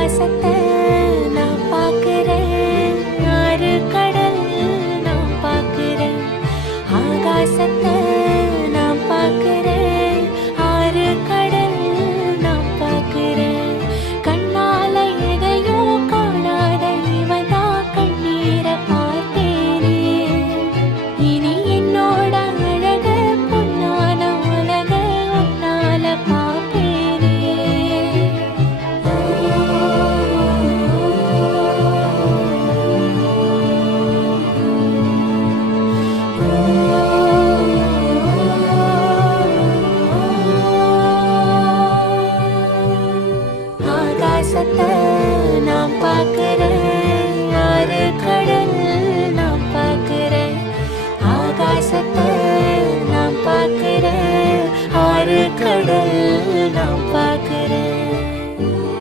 ஆகாசத்தை நான் பார்க்கிறேன், ஆறு கடல் நான் பார்க்கிறேன். ஆகாசத்தை நான் பார்க்கிறேன், ஆறு கடல் நான் பார்க்கிறேன். கண்ணால எதையோ காணாத இவதா கண்ணீரை பார்த்தேனே. இனி என்னோட அழக பொன்னான உலக உன்னால பார்ப்பேனே. ஆகாசத்தை நான் பார்க்கிறேன்,